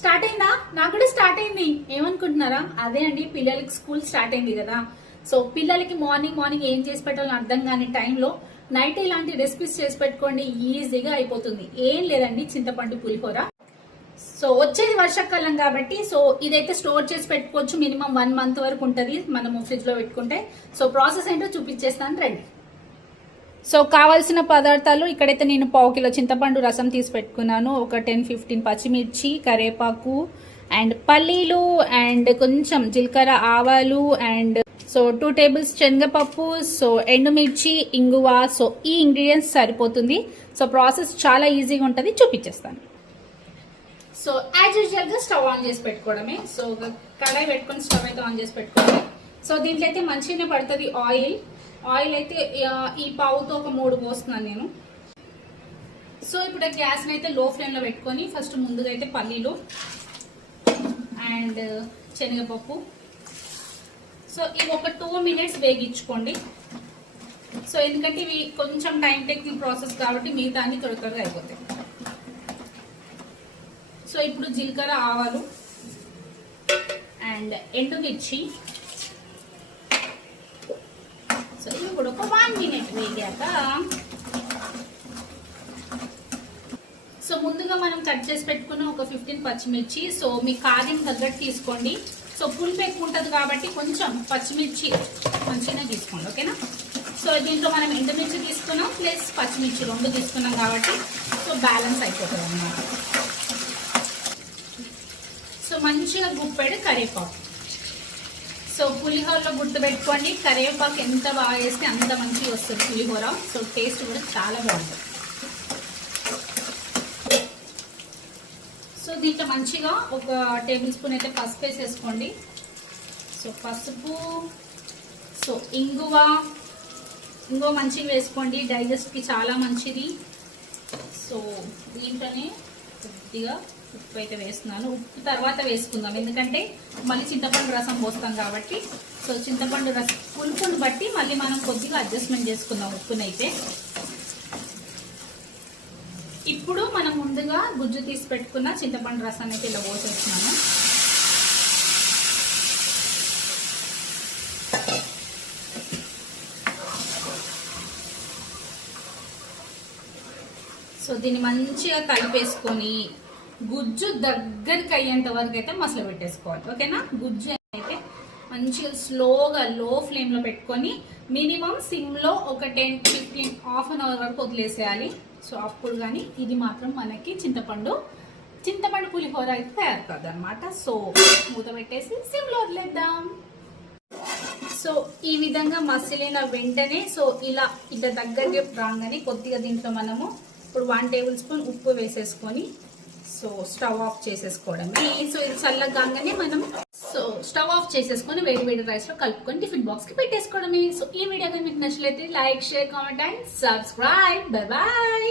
Start అయిందా? నాకు కూడా స్టార్ట్ అయింది. ఏమనుకుంటున్నారా? అదే అండి, పిల్లలకి స్కూల్ స్టార్ట్ అయింది కదా. సో పిల్లలకి మార్నింగ్ ఏం చేసి పెట్టాలని అర్థం కాని టైంలో నైట్ ఇలాంటి రెసిపీస్ చేసి పెట్టుకోండి, ఈజీగా అయిపోతుంది. ఏం లేదండి, చింతపండు పులిహోర. సో వచ్చేది వర్షాకాలం కాబట్టి సో ఇదైతే స్టోర్ చేసి పెట్టుకోవచ్చు. మినిమం 1 మంత్ వరకు ఉంటుంది మనము ఫ్రిడ్జ్ లో పెట్టుకుంటే. సో ప్రాసెస్ ఏంటో చూపించేస్తాను రండి. సో కావాల్సిన పదార్థాలు ఇక్కడైతే నేను 1/2 కిలో చింతపండు రసం తీసి పెట్టుకున్నాను. ఒక 10-15 పచ్చిమిర్చి, కరివేపాకు అండ్ పల్లీలు అండ్ కొంచెం జీలకర్ర, ఆవాలు అండ్ సో 2 టేబుల్స్ శనగపప్పు, సో ఎండుమిర్చి, ఇంగువ. సో ఈ ఇంగ్రీడియంట్స్ సరిపోతుంది. సో ప్రాసెస్ చాలా ఈజీగా ఉంటుంది, చూపించేస్తాను. సో యాజ్ యూజువల్ గా స్టవ్ ఆన్ చేసి పెట్టుకోవడమే. సో కడాయి పెట్టుకొని స్టవ్ అయితే ఆన్ చేసి పెట్టుకోవడమే. సో దీంట్లో అయితే మంచిగానే పడుతుంది ఆయిల్ అయితే ఈ పావుతో ఒక 3 పోస్తున్నాను నేను. సో ఇప్పుడు గ్యాస్ని అయితే లో ఫ్లేమ్లో పెట్టుకొని ఫస్ట్ ముందుగా అయితే పల్లీలు అండ్ శనగపప్పు సో ఇవి ఒక 2 మినిట్స్ వేగించుకోండి. సో ఎందుకంటే ఇవి కొంచెం టైం టేకింగ్ ప్రాసెస్ కాబట్టి మిగతా అన్ని త్వరగా అయిపోతాయి. సో ఇప్పుడు జీలకర్ర, ఆవాలు అండ్ ఎండుమిర్చి. సో ఇవి కూడా ఒక 1 మినిట్ వేగాక సో ముందుగా మనం కట్ చేసి పెట్టుకున్న ఒక 15 పచ్చిమిర్చి. సో మీ కారం తగ్గట్టు తీసుకోండి. సో పులుపు ఎక్కువ ఉంటుంది కాబట్టి కొంచెం పచ్చిమిర్చి మంచిగా తీసుకోండి, ఓకేనా. సో దీంట్లో మనం ఎండుమిర్చి తీసుకున్నాం ప్లస్ పచ్చిమిర్చి 2 తీసుకున్నాం కాబట్టి సో బ్యాలెన్స్ అయిపోతుంది అన్నమాట. సో మంచిగా గుప్పెడు కరివేపాకు. సో పులిహోరలో గుర్తు పెట్టుకోండి, కరివేపాకు ఎంత బాగా వేస్తే అంత మంచిగా వస్తుంది పులిహోర. సో టేస్ట్ కూడా చాలా బాగుంటుంది. సో దీంట్లో మంచిగా ఒక టేబుల్ స్పూన్ అయితే పసుపు వేసేసుకోండి. సో పసుపు, సో ఇంగువ మంచిగా వేసుకోండి, డైజెస్ట్కి చాలా మంచిది. సో దీంట్లోనే కొద్దిగా ఉప్పు అయితే వేస్తున్నాను. ఉప్పు తర్వాత వేసుకుందాం, ఎందుకంటే మళ్ళీ చింతపండు రసం పోస్తాం కాబట్టి. సో చింతపండు రసం పులుపుని బట్టి మళ్ళీ మనం కొద్దిగా అడ్జస్ట్మెంట్ చేసుకుందాం ఉప్పునైతే. ఇప్పుడు మనం ముందుగా గుజ్జు తీసి పెట్టుకున్న చింతపండు రసాన్ని అయితే ఇలా పోసేస్తున్నాను. సో దీన్ని మంచిగా కలిపేసుకొని గుజ్జు దగ్గరికి అయ్యేంత వరకు అయితే మసలు పెట్టేసుకోవాలి, ఓకేనా. గుజ్జు అయితే మంచిగా స్లోగా లో ఫ్లేమ్లో పెట్టుకొని మినిమం సిమ్లో ఒక 10-15 హాఫ్ అన్ అవర్ వరకు వదిలేసేయాలి. సో అప్పుడు కానీ ఇది మాత్రం మనకి చింతపండు పులిహోర అయితే తయారు కాదు అనమాట. సో మూత పెట్టేసి సిమ్లో వదిలేద్దాం. సో ఈ విధంగా మసిలిన వెంటనే సో ఇలా దగ్గరికి రాగానే కొద్దిగా దీంట్లో మనము ఇప్పుడు 1 టేబుల్ స్పూన్ ఉప్పు వేసేసుకొని సో స్టవ్ ఆఫ్ చేసేసుకోవడమే. సో ఇది చల్లగానే మనం సో స్టవ్ ఆఫ్ చేసేసుకొని వేడి రైస్లో కలుపుకొని టిఫిన్ బాక్స్కి పెట్టేసుకోవడమే. సో ఈ వీడియో మీకు నచ్చినట్లయితే like, share, comment and subscribe. Bye bye.